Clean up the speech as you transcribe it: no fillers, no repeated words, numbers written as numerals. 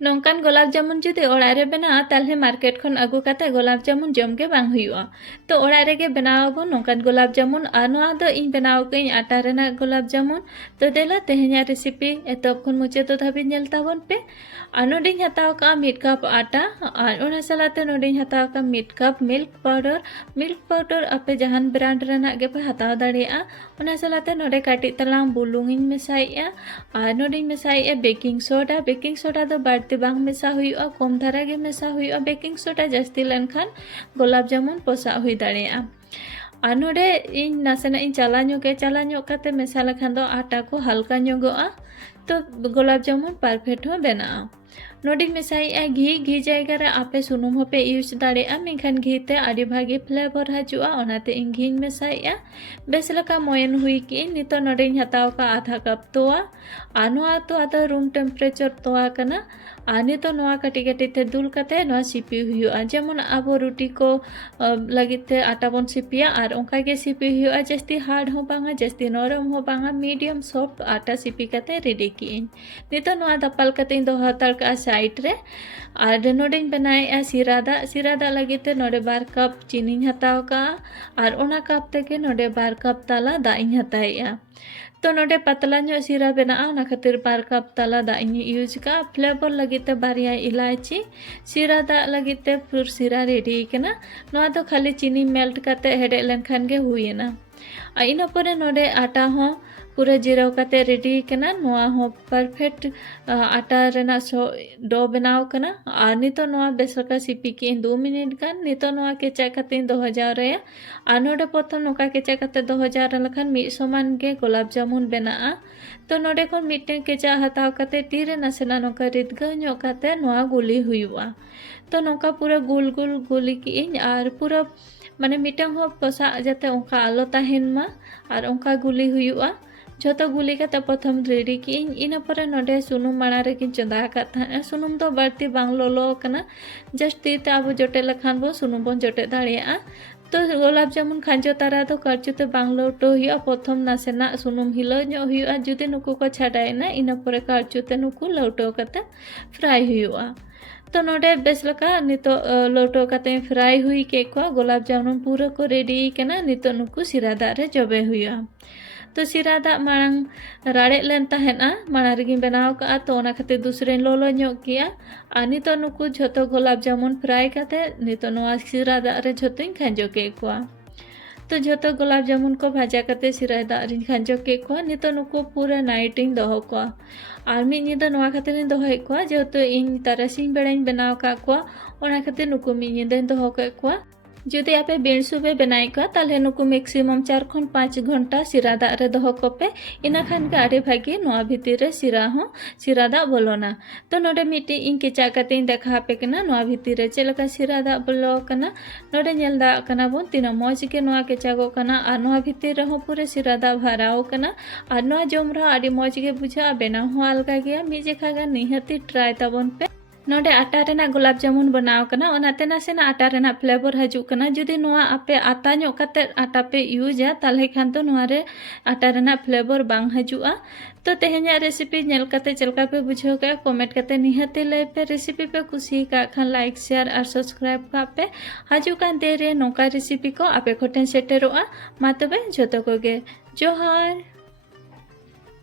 नौकान गुलाब जामुन जुदी ओड़ा रे बना ताले मार्केट खन आगु काते गुलाब जामुन जम के बांग हुआ तो ओड़ा रे गे बनावबो नौकान गुलाब जामुन और नोआ दो इन बनाव कई आटा रेना गुलाब जामुन तो देला तेहेኛ रेसिपी एतब खन मुचे तो धाबी नेल ताबन पे और नोडिन हताव का मिड कप आटा और ओना सलाते नोडिन हताव का मिड कप मिल्क पाउडर आपे जहान ब्रांड रेना गे पे हताव दाड़िया ओना सलाते नोडे काटी तलाम बुलुंगिन मेसाइया और नोडिन मेसाइया बेकिंग सोडा दो बाड़ती बांग मेसा हुआ कम धारा गे मेसा हुआ बेकिंग सोडा जास्ती लेनखान गुलाब जामुन पोसा हुई दाड़िया और नोडे इन नासेना इन चला काते मेसा लेखान दो आटा को हल्का ñoगोआ तो गुलाब जामुन परफेक्ट हो बना नोडी मेसाइया घी जायगा रे आपे सुनुम होपे यूज दाड़िया मेखान घी ते आड़ी भागी फ्लेवर हजुआ ओनाते इन घी मेसाइया बेस लका मोयन हुई कि नितो नोडी हताव का आधा कप तोआ आनुआ तो आदा रूम टेम्परेचर तोआ कना आने तो नोआ कटी कटी ते दुल कते नोआ सिपी हुआ जेमन आबो रोटी को लगिते आटा बन सिपिया और ओंका के सिपी हुआ जस्ती हार्ड हो बांगा जस्ती नरम हो बांगा मीडियम सॉफ्ट आटा सिपी कते रेडी की नितो नोआ दपाल कते दो हतार का साइड रे और नोडे बनाए सिरादा लगिते नोडे 2 कप चीनी हताव का और ओना कप तेके नोडे 2 कप ताला दाई हताया तो नोडे पतला ño सिरा बना ना खातिर 2 कप ताला दा यूज का फ्लेवर लगिते बारिया इलायची सिरा दा लगिते पुर सिरा रेडी कना नोआ दो खाली चीनी मेल्ट काते हेडे लेनखान गे हुईना इना परे नोडे आटा हो पूरा जीराव काते रेडी कना नोआ हो परफेक्ट आटा रेना डो बनाव कना और नितो नोआ बेसका सिपी की 2 मिनट गान नितो नोआ केचा काते 2000 रे और नोडे प्रथम नोका केचा काते 2000 लखान मी समान गे गुलाब जामुन बना तो नोडे को मिट्टे केचा हताव काते तीरे नासेना नोका रिदगा ño काते नोआ गुली हुआ तो नोका पूरा गुल गुली की और पूरा माने मिटंग हो पोसा जाते उनका आलो ताहेन मा और उनका गुली हुआ जो गुली का प्रथम रेडी की इन पर नोडे सुनुम माड़ा रे चंदा का सुनुम तो बाड़ती बांग लोलो कना जस्ट तीते अब जोटे लखान बो सुनुम बन जोटे दाड़िया तो गुलाब जामुन खांजो तारा तो करचुते बांग लोटो हुआ प्रथम नासेना सुनुम हिलो हुआ जुदी नुकु को छाड़ायना इन पर करचुते नुकु लौटो कते फ्राई हुआ तो नोडे बेस लका नितो लोटो कते फ्राई हुई के को गुलाब जामुन पूरा को रेडी कना नितो नुकु सिरादा रे जबे हुआ तो सिरादा मांग राड़े लेन तहना माड़ा रेगी बनाव का तो ओना खातिर दूसरे लोलो ño किया आ नितो नुकु झोतो गुलाब जामुन फ्राई काते नितो नोआ सिरादा रे झोतोኝ खांजो के को तो झोतो गुलाब जामुन को भाजा करते सिरादा रिन खांजो के को नितो नुकु पूरा नाइटिंग दोहो को और मी निदो नोआ खातिर दोहो को जेतो इन तारासिंग बेड़ाኝ बनाव का को ओना खातिर नुकु मी निदो दोहो को जुदी आपे बेणसुबे बनाई का ताले नुकु मैक्सिमम 4 खन 5 घंटा सिरादा रे दोहो कोपे इना खान का आड़े भागी नोआ भीतर रे सिरादा बोलोना तो नोडे मिट्टी इन केचा कते देखा पे कना नोआ भीतर रे चेलका सिरादा बोलो कना नोडे नेलदा कना बोन तिना मौज के नोआ केचा गो कना आ नोआ भीतर रे हो पूरे सिरादा भराओ कना आ नोआ जम रहा आड़ी मौज के बुझा बेना हो अलगा गया मी जेखा गा निहती ट्राई ताबन पे नोडे आटा रेना गुलाब जामुन बनाव कना ओनाते नासेना आटा रेना फ्लेवर हजु कना जुदी नोआ आपे आटा ño काते आटा पे यूजा ताले खान तो नोआ रे आटा रेना फ्लेवर बांग हजुआ तो तेहेኛ रेसिपी नेल काते चलका पे बुझो का कमेंट काते निहते ले पे रेसिपी पे खुशी का खान लाइक शेयर और सब्सक्राइब का पे हजु कान दे रे नोका रेसिपी को आपे खोटेन सेटेरोआ मा तबे जतो को गे जोहार।